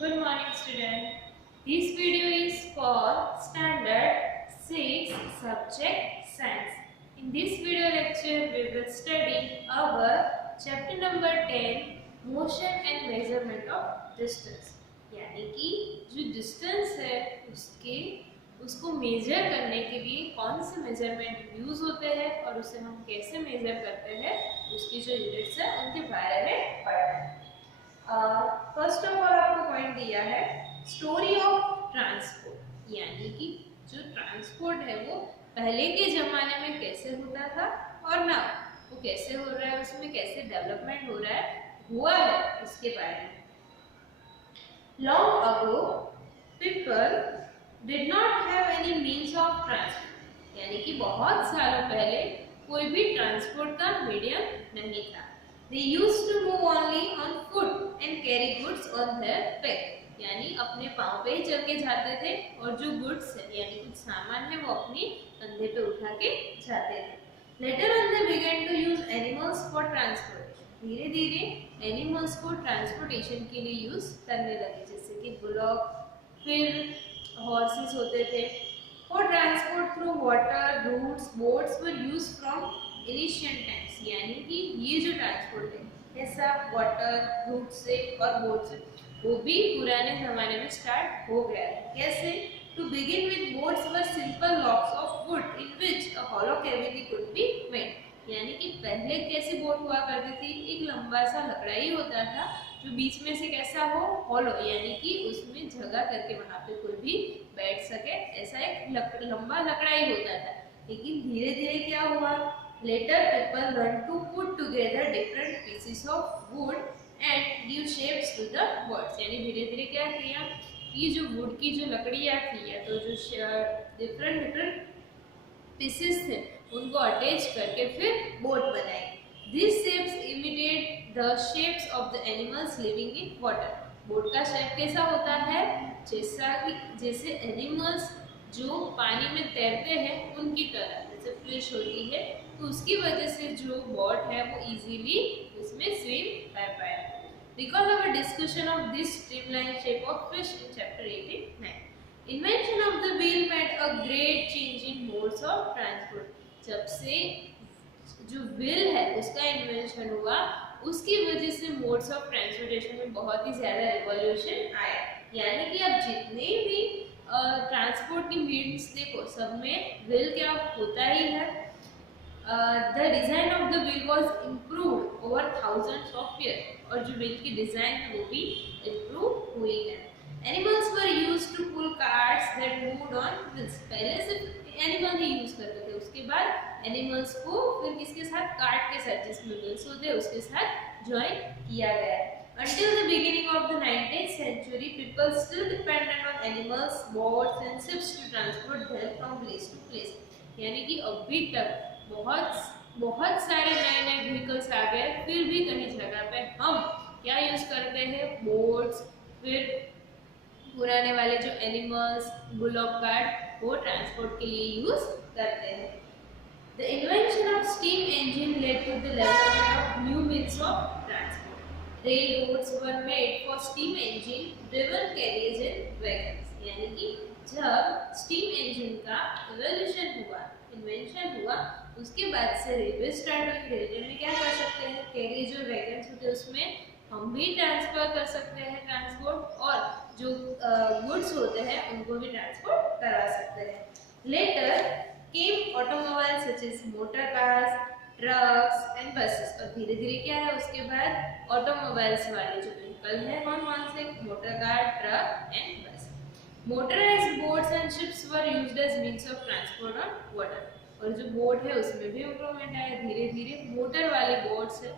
Good morning, student. This video is for Standard 6 Subject Science. In this video lecture, we will study our chapter number 10 Motion and Measurement of Distance. यानी कि जो distance है उसको major करने के लिए कौन से मेजरमेंट यूज होते हैं और उसे हम कैसे मेजर करते हैं उसकी जो यूनिट्स है उनके बारे में पढ़ना है। फर्स्ट ऑफ ऑल आपको पॉइंट दिया है स्टोरी ऑफ ट्रांसपोर्ट, यानी कि जो ट्रांसपोर्ट है वो पहले के जमाने में कैसे होता था और ना वो कैसे हो रहा है, उसमें कैसे डेवलपमेंट हो रहा है हुआ है उसके बारे में। Long ago people did not have any means of transport, यानी कि बहुत सालों पहले कोई भी ट्रांसपोर्ट का मीडियम नहीं था। They used to move only on foot and carry goods on their back, यानी अपने पाँव पे ही चल के जाते थे और जो गुड्स है यानी कुछ सामान है वो अपनी कंधे पे उठा के जाते थे। Later on they began to use animals for transportation, धीरे धीरे एनिमल्स को ट्रांसपोर्टेशन के लिए यूज करने लगे, जैसे कि बुलॉक, फिर हॉर्सेस होते थे। For transport through water, routes, boats were used from ancient times, यानी कि ये जो ट्रांसपोर्ट है ऐसा वाटर रूट से और बोट से वो भी पुराने जमाने में स्टार्ट हो गया है। कैसे? To begin with boats were simple logs of wood in which a hollow cavity could be made, यानी कि पहले कैसी बोट हुआ करती थी, एक लंबा सा लकड़ा ही होता था जो बीच में से कैसा हो, हॉलो, यानी कि उसमें जगह करके वहां पे कोई भी बैठ सके, ऐसा एक लंबा लकड़ा ही होता था। लेकिन धीरे धीरे क्या हुआ, later people learned to put together different pieces of wood and give shapes to the boards, यानी धीरे धीरे क्या किया, ये जो वुड की जो लकड़ियाँ थी या तो जो डिफरेंट पीसेस थे उनको अटैच करके फिर बोट बनाई। These shapes imitate the shapes of the animals living in water. Boat का शेप कैसा होता है, जैसे एनिमल्स जो पानी में तैरते हैं उनकी तरह, जैसे फिश होती है तो उसकी वजह से जो बोट है वो इजीली उसमें स्विम कर पाया। Because of a discussion of this streamlined shape of fish in chapter 89, invention of the wheel made a great change in modes of transport. जब से जो व्हील है उसका इन्वेंशन हुआ उसकी वजह से मोड्स ऑफ ट्रांसपोर्टेशन में बहुत ही ज्यादा रिवॉल्यूशन आया, यानी कि अब जितने भी ट्रांसपोर्ट की मीन्स देखो सब में व्हील क्या होता ही है। The design of the wheel was improved over thousands of years, और जो व्हील की डिजाइन है वो भी इम्प्रूव हुई है। Animals were used to pull carts that moved on wheels, पहले सिर्फ एनिमल ही यूज करते थे, उसके बाद एनिमल्स को फिर किसके साथ, कार्ट के साथ जिसमें व्हील्स होते हैं उसके साथ ज्वाइन किया गया है। Until the beginning of the 19th century, people still depended on animals, boats and ships to transport them from place to place, यानी कि अभी तक बहुत सारे नए नए व्हीकल्स आ गए, फिर भी कहीं जगह पे हम क्या यूज करते हैं, बोट्स, फिर पुराने वाले जो एनिमल्स, बुलॉक कार्ट, वो ट्रांसपोर्ट के लिए यूज करते हैं। The invention of steam engine led to the development of new means of transport. Railroads were made for steam engine driven carriages and wagons, यानी कि जब स्टीम इंजन का invention हुआ उसके बाद से रेलवे स्टार्ट हुई। रेलवे में क्या कर सकते हैं, कैरियज और वैगन्स होते हैं उसमें हम भी ट्रांसफर कर सकते हैं ट्रांसपोर्ट, और जो गुड्स होते हैं उनको भी ट्रांसपोर्ट करा सकते हैं। Later came automobiles such as motor cars, trucks and buses, और धीरे धीरे क्या है उसके बाद ऑटोमोबाइल्स वाले जो व्हीकल है कौन से, मोटर कार, ट्रक एंड बस। Motorized boats and ships were used as means of transport on water, और जो बोट है उसमें भी इम्प्रूवमेंट आया, धीरे धीरे मोटर वाले बोट्स है,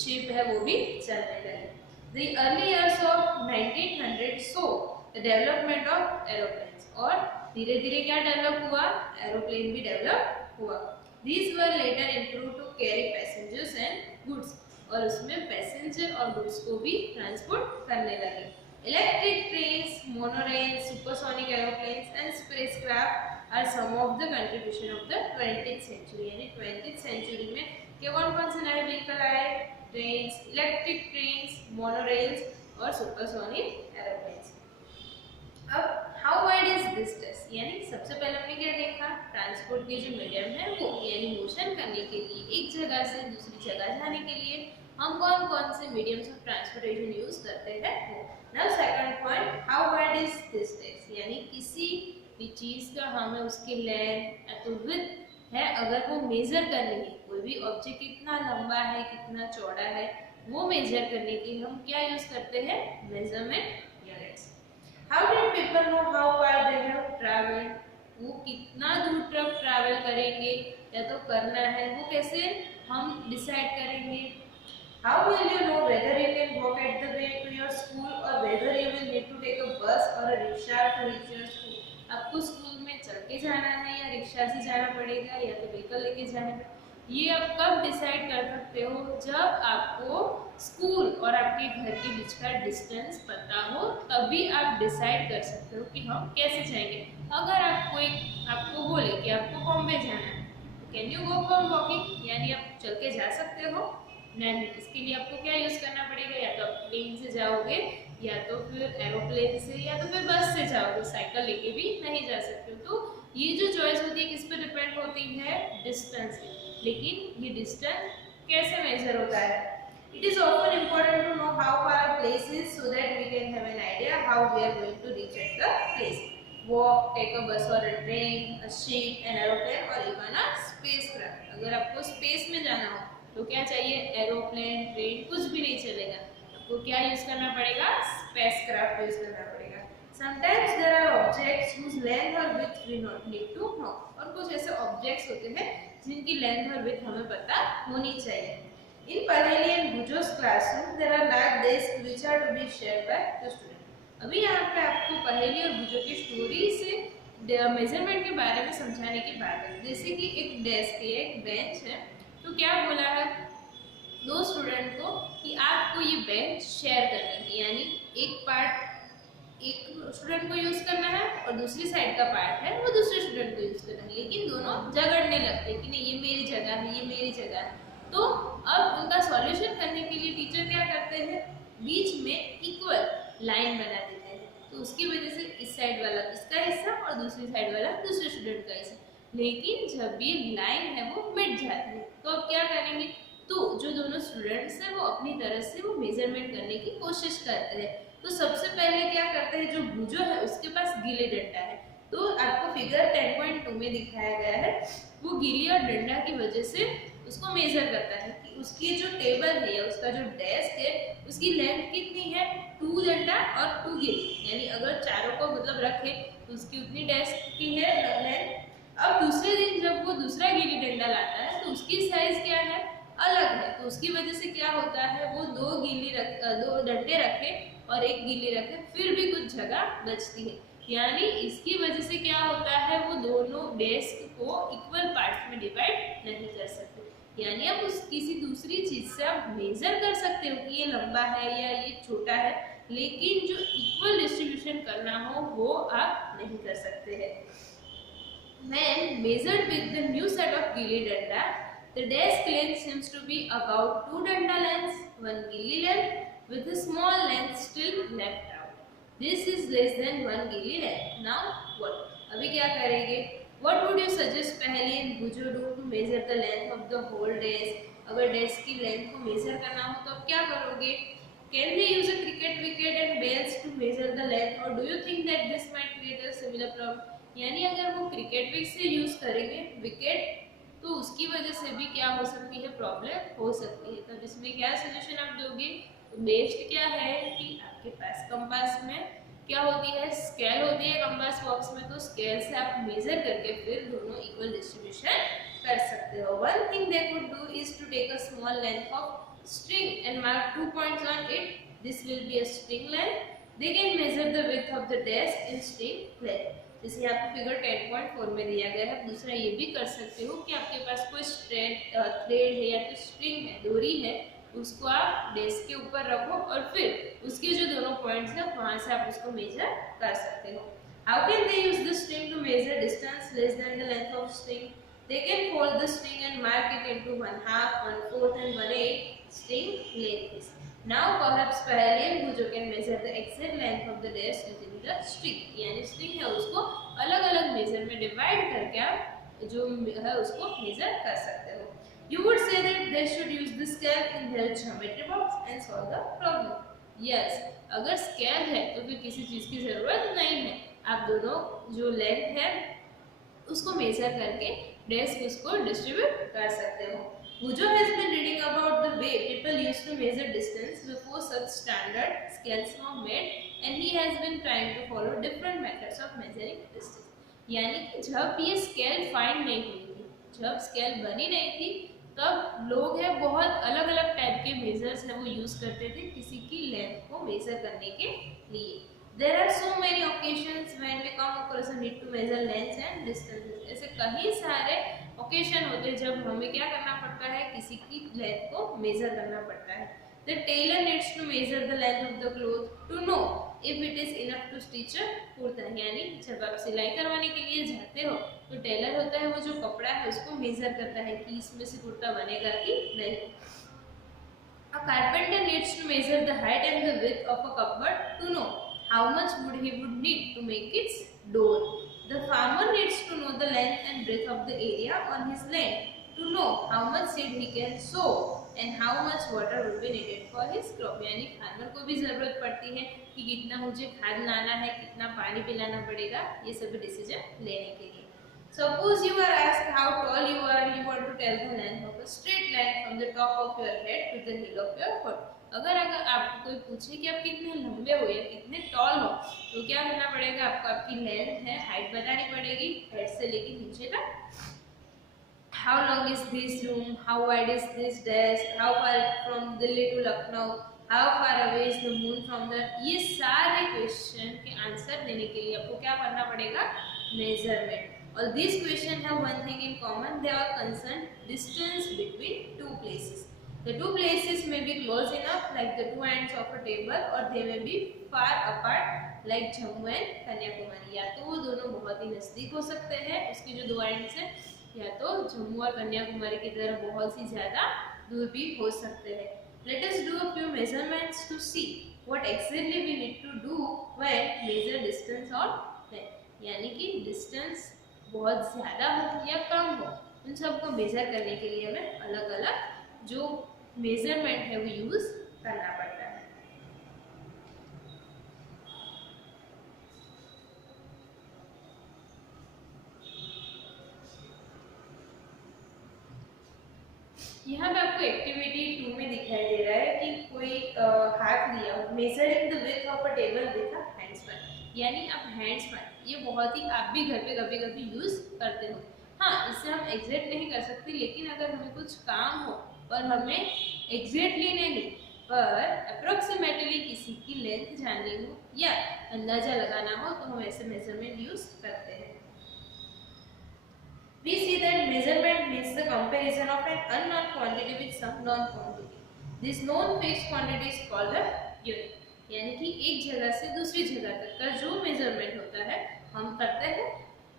शिप है वो भी चलने लगे। The early years of 1900 saw the development of aeroplanes, और धीरे धीरे क्या डेवलप हुआ, एरोप्लेन भी डेवलप हुआ। These were later improved to carry passengers and goods, और उसमें पैसेंजर और गुड्स को भी ट्रांसपोर्ट करने लगे। Electric trains, monorails, supersonic aeroplanes and spacecraft are some of the contribution of the 20th century, यानी 20th century में कौन से नए व्हीकल आए, ट्रेन्स, इलेक्ट्रिक ट्रेन्स, मोनोरेल्स और सुपरसोनिक एरोप्लेन्स। अब how wide is this desk, यानी सबसे पहले हमने क्या देखा, ट्रांसपोर्ट के जो मीडियम है वो, यानी मोशन करने के लिए एक जगह से दूसरी जगह जाने के लिए हम कौन कौन से मीडियम्स ऑफ ट्रांसपोर्टेशन यूज करते हैं वो। Now second point, how wide is this desk, यानी किसी भी चीज का हमें उसकी लेंथ या तो विड्थ है अगर वो मेजर करनी है, कोई भी ऑब्जेक्ट कितना लंबा है कितना चौड़ा है वो मेजर करने के लिए हम क्या यूज करते हैं, measurement units. How did people know how far they have travelled, वो कितना दूर तक ट्रैवल करेंगे या तो करना है वो कैसे हम डिसाइड करेंगे। How will you know whether you can walk at the way to your school और whether you will need to take a bus और a rickshaw to reach your school, आपको स्कूल में चल के जाना है या रिक्शा से जाना पड़ेगा या तो व्हीकल लेके जाना है, ये आप कब डिसाइड कर सकते हो, जब आपको स्कूल और आपके घर के बीच का डिस्टेंस पता हो, तभी आप डिसाइड कर सकते हो कि हम कैसे जाएंगे। अगर आपको बोले कि आपको बॉम्बे जाना है, can you go for walking, यानी आप चल के जा सकते हो, नहीं, इसके लिए आपको क्या यूज करना पड़ेगा, या तो आप प्लेन से जाओगे या तो फिर एरोप्लेन से या तो फिर बस से जाओगे, साइकिल लेके भी नहीं जा सकते हो। तो ये जो चॉइस होती है किस पे डिपेंड होती है, डिस्टेंस पे। लेकिन ये डिस्टेंस कैसे मेजर होता है, it is often important to know how far a place is so that we can have an idea how we are going to reach at the place. Walk, take a bus और a train, a ship, an aeroplane or even a spacecraft. अगर आपको space में जाना हो तो क्या चाहिए, aeroplane, train, कुछ भी नहीं चलेगा, आपको क्या यूज करना पड़ेगा, स्पेसक्राफ्ट यूज करना पड़ेगा। Sometimes there are objects whose length or width we not need to know, और कुछ ऐसे ऑब्जेक्ट्स होते हैं जिनकी लेंथ और विड्थ हमें पता होनी चाहिए। In Paheli and Bujo's classroom there are large desks which are to be shared by the student। अभी यहाँ पे आपको पहेली और बुजो की स्टोरी से मेजरमेंट के बारे में समझाने की बात है। जैसे कि एक डेस्क है, एक बेंच है, तो क्या बोला है दो स्टूडेंट को कि आपको ये बेंच शेयर करनी है, यानी एक पार्ट एक स्टूडेंट को यूज करना है और दूसरी साइड का पार्ट है वो दूसरे स्टूडेंट को यूज करना है, लेकिन दोनों झगड़ने लगते हैं कि नहीं ये मेरी जगह है, ये मेरी जगह है। तो अब उनका सॉल्यूशन करने के लिए टीचर क्या करते हैं, बीच में इक्वल लाइन बना देते हैं, तो उसकी वजह से इस साइड वाला इसका हिस्सा और दूसरी साइड वाला दूसरे स्टूडेंट का हिस्सा। लेकिन जब ये लाइन है वो मिट जाती है, तो अब क्या करेंगे, तो जो दोनों स्टूडेंट्स हैं वो अपनी तरह से वो मेजरमेंट करने की कोशिश करते हैं। तो सबसे पहले क्या करते हैं, जो भुजो है उसके पास गीले डंडा है, तो आपको फिगर 10.2 में दिखाया गया है, वो गीली और डंडा की वजह से उसको मेजर करता है कि उसकी जो टेबल है या उसका जो डेस्क है उसकी लेंथ कितनी है, 2 डंडा और 2 गीली, यानी अगर चारों को मतलब रखे तो उसकी उतनी डेस्क की है लेंथ। अब दूसरे दिन जब वो दूसरा गीली डंडा लाता है तो उसकी साइज क्या है, अलग है, तो उसकी वजह से क्या होता है वो दो डंडे रखे और एक गीली रखे, फिर भी कुछ जगह बचती है, यानी इसकी वजह से क्या होता है वो दोनों डेस्क को इक्वल पार्ट्स में डिवाइड नहीं कर सकते। यानी आप उस किसी दूसरी चीज से आप मेजर कर सकते हो कि ये लंबा है या ये छोटा है, लेकिन जो इक्वल डिस्ट्रीब्यूशन करना हो वो आप नहीं कर सकते हैं। When measured with the new set of gilli danda, the desk length seems to be about 2 danda lengths, 1 gilli length, with a small length still left out. This is less than 1 gilli length. Now what? अभी क्या करेंगे? What would you suggest पहले in Bujo do to measure the length of the whole desk? अगर desk की length को measure करना हो तो आप क्या करोगे? Can they use a cricket wicket and bells to measure the length, or do you think that this might create a similar problem? यानी अगर वो क्रिकेट विकेट से यूज करेंगे विकेट तो उसकी वजह से भी क्या हो सकती है, प्रॉब्लम हो सकती है। तब इसमें क्या सोल्यूशन आप दोगे, तो बेस्ट क्या है कि आपके पास कंपास में क्या होती है, स्केल होती है कंपास बॉक्स में, तो स्केल से आप मेजर करके फिर दोनों इक्वल डिस्ट्रीब्यूशन कर सकते हो। One thing they could do is to take a small length of string and mark 2 points on it. This will be a string length. They can measure the width of the desk in string length. जैसे यहाँ पे figure 10.4 में दिया गया है। दूसरा ये भी कर सकते हो कि आपके पास कोई थ्रेड है या तो स्ट्रिंग है, डोरी है, उसको आप डेस्क के ऊपर रखो और फिर उसके जो दोनों पॉइंट्स हैं वहां से आप उसको मेजर कर सकते हो। How can they use the string to measure distance less than the length of string? They can fold the string and mark it into 1/2, 1/4 and 1/8 string length is. Now perhaps Paheli and Bujo can measure of the desk using the string, यानी string है उसको अलग अलग major में divide करके आप जो है उसको मेजर कर सकते हो. You would say that they should use the scale in their geometry box and solve the problem. Yes, अगर स्केल है तो फिर किसी चीज की जरूरत नहीं है. आप दोनों जो लेंथ है उसको मेजर करके डेस्क उसको डिस्ट्रीब्यूट कर सकते हो. Pujo has been reading about the way people used to measure distance before such standard scales were made, and he has been trying to follow different methods of measuring distance. यानी कि जब ये scale find नहीं हुई थी, जब scale बनी नहीं थी, तब लोग है बहुत अलग अलग टाइप के मेजर्स है वो यूज करते थे किसी की लेंथ को मेजर करने के लिए. There are so many occasions when we come across a need to measure lengths and distances. ऐसे कई सारे ओकेशन होते हैं जब हमें क्या करना पड़ता है, किसी की लेंथ को मेजर करना पड़ता है. The tailor needs to measure the length of the cloth to know if it is enough to stitch a kurta. यानी जब आप सिलाई करवाने के लिए जाते हो तो टेलर होता है वो जो कपड़ा है उसको मेजर करता है कि इसमें से कुर्ता बनेगा कि नहीं. A carpenter needs to measure the height and the width of a cupboard to know how much wood he would need to make its door. The farmer needs to know the length and breadth of the area on his land to know how much seed he can sow and how much water would be needed for his crop. यानी farmer को भी जरूरत पड़ती है कि कितना मुझे खाद लाना है, कितना पानी पिलाना पड़ेगा, ये सभी डिसीजन लेने के लिए. Suppose you are asked how tall you are, you want to tell the length of a straight line from the top of your head to the heel of your foot. अगर आपको कोई पूछे कि आप कितने लंबे हो या कितने टॉल हो तो क्या करना पड़ेगा, आपको आपकी लेंथ है हाइट बतानी पड़ेगी हेड से लेके नीचे तक. How long is this room? How wide is this desk? How far from Delhi to Lucknow? How far away is the moon from the? ये सारे क्वेश्चन के आंसर देने के लिए आपको क्या करना पड़ेगा, measurement. All these questions have one thing in common, they are concerned distance between two places. The two places may be close enough like the two ends of a table or they may be far apart like Jammu and Kanyakumari. या तो वो दोनों बहुत ही नजदीक हो सकते हैं उसके जो दो एंड्स हैं, या तो जम्मू और कन्याकुमारी की तरह बहुत सी ज्यादा दूर भी हो सकते हैं. Let us do a few measurements to see what exactly we need to do when measure distance or length. यानी कि डिस्टेंस बहुत ज़्यादा हो या कम हो, उन सबको मेज़र करने के लिए हमें अलग अलग जो मेज़रमेंट है वो यूज़ करना पड़ता है. यहाँ पे आपको एक्टिविटी 2 में दिखाई दे रहा है कि कोई हाथ लिया, measuring the width of a table with a handspan. यानी आप हैंडस्पैन ये बहुत ही आप भी घर पे कभी कभी यूज करते हो. हाँ, इससे हम एग्जैक्ट नहीं कर सकते, लेकिन अगर हमें कुछ काम हो और हमें एग्जैक्टली नहीं पर अप्रोक्सीमेटली किसी की लेंथ जाननी हो या अंदाजा लगाना हो तो हम ऐसे मेजरमेंट यूज करते हैं. We see that measurement means the comparison of an unknown quantity with some known quantity. This known fixed quantity is called a unit. यानी कि एक जगह से दूसरी जगह तक का जो मेजरमेंट होता है हम करते हैं.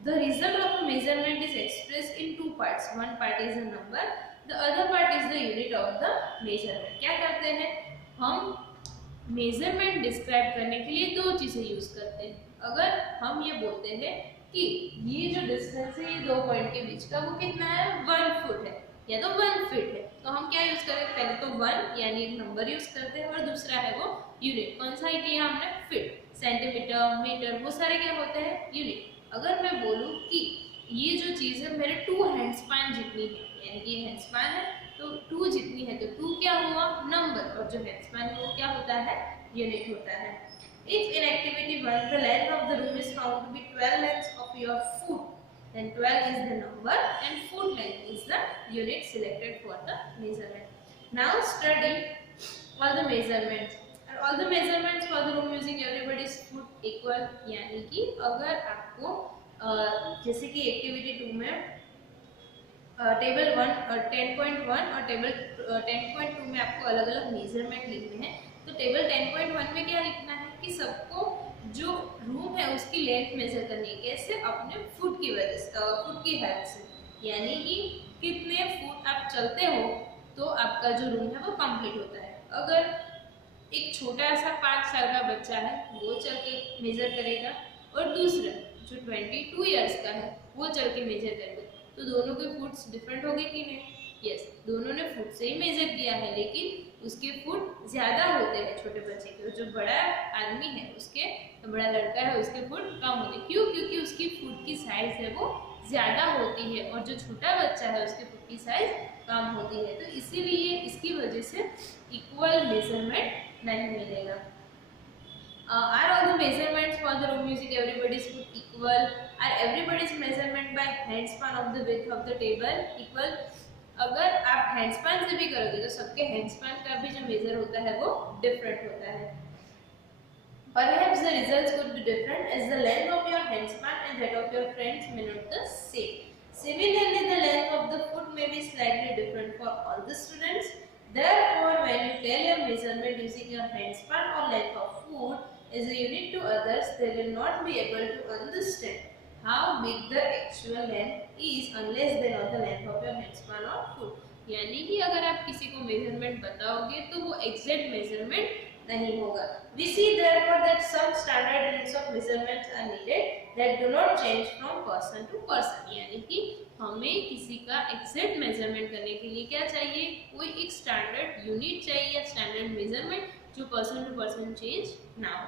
The result of a measurement is expressed in two parts. One part is a number, the other part is the unit of the measurement. क्या करते हैं हम मेजरमेंट डिस्क्राइब करने के लिए दो चीजें यूज करते हैं. अगर हम ये बोलते हैं कि ये जो डिस्टेंस है ये दो पॉइंट के बीच का वो कितना है, 1 फुट है या तो 1 फीट है, तो हम क्या यूज करें, पहले तो 1 यानी एक नंबर यूज करते हैं और दूसरा है वो यूनिट. कौन सा किया हमने, फीट, सेंटीमीटर, मीटर, वो सारे क्या होते हैं, यूनिट. अगर मैं बोलूँ कि ये जो चीज़ है मेरे 2 हैंडस्पैन जितनी है, यानी कि हैंडस्पैन है तो 2 जितनी है, तो 2 क्या हुआ, नंबर, और जो हैंडस्पैन है वो क्या होता है, यूनिट होता है. If in activity 1 the length of the room is found to be 12 lengths of your foot, then 12 is the number and foot length is the unit selected for the measurement. Now study all the measurements. And all the measurements for the room using everybody's foot equal. यानी कि अगर आपको जैसे कि activity 2 में table 1 और 10.1 और table 10.2 में आपको अलग अलग मेजरमेंट लिखने हैं, तो टेबल 10.1 में क्या लिखना है कि सबको जो रूम है उसकी लेंथ मेजर करनी है. कैसे, अपने फुट की वजह से, फुट की हेल्प से. यानी कि कितने फुट आप चलते हो तो आपका जो रूम है वो कंप्लीट होता है. अगर एक छोटा सा 5 साल का बच्चा है वो चल के मेजर करेगा और दूसरा जो 22 ईयर्स का है वो चल के मेजर करेगा, तो दोनों के फुट्स डिफरेंट हो गए कि नहीं? यस, दोनों ने फुट से ही मेजर किया है, लेकिन उसके फुट ज्यादा होते हैं छोटे बच्चे के, जो बड़ा आदमी है उसके, तो बड़ा लड़का है उसके फुट कम होते हैं। क्यों? क्योंकि उसकी फुट की साइज है वो ज्यादा होती है और जो छोटा बच्चा है उसके फुट की साइज कम होती है, तो इसीलिए इसकी वजह से इक्वल मेजरमेंट नहीं मिलेगा। Are all the measurements for the room music everybody's foot equal? Are everybody's measurement by handspan of the width of the table equal? अगर आप हैंडस्पैन से भी करोगे तो सबके हैंडस्पैन का भी जो मेजर होता है वो डिफरेंट होता है। Perhaps the results could be different as the length of your handspan and that of your friends may not the same. Similarly, the length of the foot may be slightly different for all the students. Therefore, when you tell your measurement using your handspan or length of foot as a unit to others, they will not be able to understand how big the actual length is unless they know the length of your handspan or foot. यानी कि अगर आप किसी को measurement बताओगे तो वो exact measurement नहीं होगा। We see therefore that some standard units of measurements are needed that do not change from person to person. यानी कि हमें किसी का एग्जैक्ट मेजरमेंट करने के लिए क्या चाहिए? कोई एक स्टैंडर्ड यूनिट चाहिए या स्टैंडर्ड मेजरमेंट जो पर्सन टू पर्सन चेंज ना हो।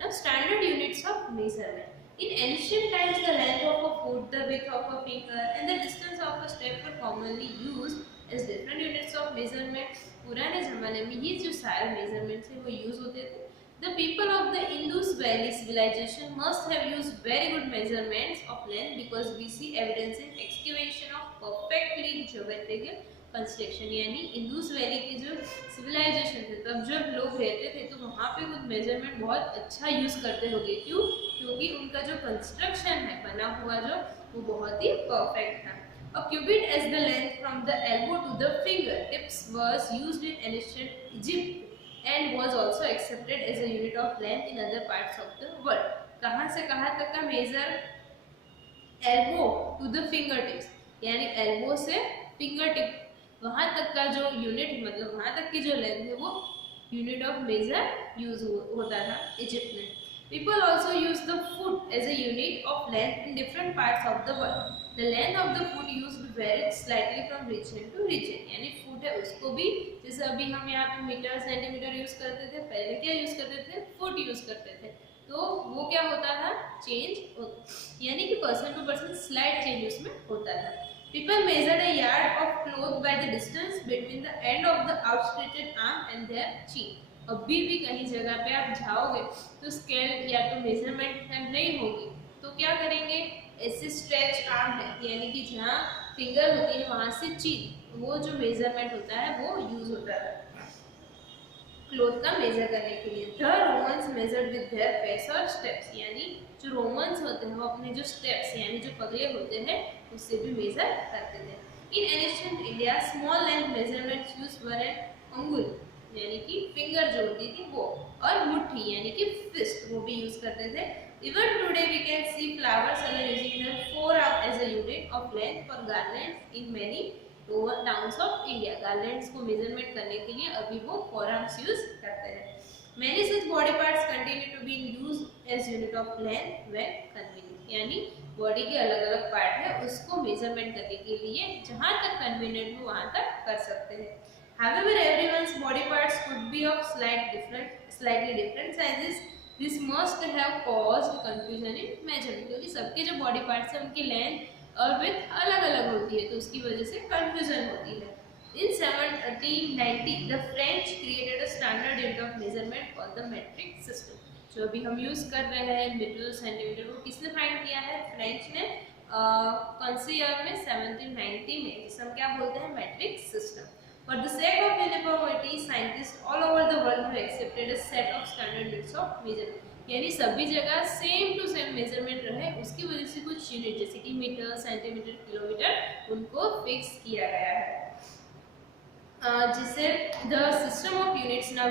Now standard units of measurement. In ancient times, the length of a foot, the width of a finger, and the distance of a step were commonly used as different units of measurement. पुराने जमाने में ये जो सारे measurements है वो use होते थे। The people of the Indus Valley civilization must have used very good measurements of length because we see evidence in excavation of perfectly geometrical construction. यानी इंडस वैली के जो सिविलाइजेशन थे तब जब लोग रहते थे तो वहाँ पे कुछ मेजरमेंट बहुत अच्छा यूज करते होंगे। क्यों? क्योंकि उनका जो कंस्ट्रक्शन है बना हुआ जो वो बहुत ही परफेक्ट था। A cubit as the length from the elbow to the fingertips was used in ancient Egypt and was also accepted as a unit of length in other parts of the world. कहाँ से कहाँ तक का measure? Elbow to the fingertips, यानी elbow से finger tip वहां तक का जो यूनिट, मतलब वहां तक की जो लेंथ है वो यूनिट ऑफ मेजर यूज होता था इजिप्ट में। People also use the foot as a unit of length in different parts of the world. The length of the foot used varies slightly from region to region. यानी foot है उसको भी, जैसे अभी हम यहाँ पे मीटर सेंटीमीटर यूज करते थे, पहले क्या यूज करते थे? फुट यूज करते थे। तो वो क्या होता था? चेंज, यानी कि person to person slight change उसमें होता था। People measured a yard of cloth by the distance between the end of the outstretched arm and their chin. अभी भी कहीं जगह पे आप जाओगे तो स्केल या तो मेजरमेंट नहीं होगी, तो क्या करेंगे? ऐसे स्ट्रेच आर्म है, यानी कि जहाँ फिंगर होती है वहां से चीन, वो जो मेजरमेंट होता है वो यूज होता है क्लोथ का मेजर करने के लिए। The Romans measured with their pace or steps, यानी जो रोमन्स होते हैं वो अपने जो स्टेप्स यानी जो पगले होते हैं उससे भी मेजर करते थे। इन ancient India small length measurements used वर एन अंगुल, यानी कि फिंगर जो होती थी वो, और मुट्ठी यानी कि फिस्ट वो भी यूज करते थे। Even today we can see flowers are using their forearm as a unit of length for garlands in many towns of India. Garlands को मेजरमेंट करने के लिए अभी वो फोरआर्म्स यूज करते हैं। Many such body parts continue to be in use as unit of length when convenient, यानी body के अलग अलग पार्ट है उसको मेजरमेंट करने के लिए जहाँ तक कन्वीनियंट हो वहाँ तक कर सकते हैं। However, everyone's body parts could be of slightly different sizes. This must have caused confusion in measurement, क्योंकि सबके जो बॉडी पार्ट्स हैं उनकी लेंथ और विड्थ अलग अलग होती है तो उसकी वजह से कंफ्यूजन होती है। In 1790, the French created a standard unit of measurement called the metric system. जो अभी हम यूज कर रहे हैं मीटर सेंटीमीटर, वो किसने फाइंड किया है? फ्रेंच ने। कौन से ईयर में? 1790 में, जिसे हम क्या बोलते हैं? Matric system. For the sake of uniformity, scientists all over the world have accepted a set of standard units of measurement. यानी सभी जगह सेम टू सेम मेजरमेंट रहे, उसकी वजह से कुछ यूनिट जैसे कि मीटर, सेंटीमीटर, किलोमीटर उनको फिक्स किया गया है, जिससे the system of units now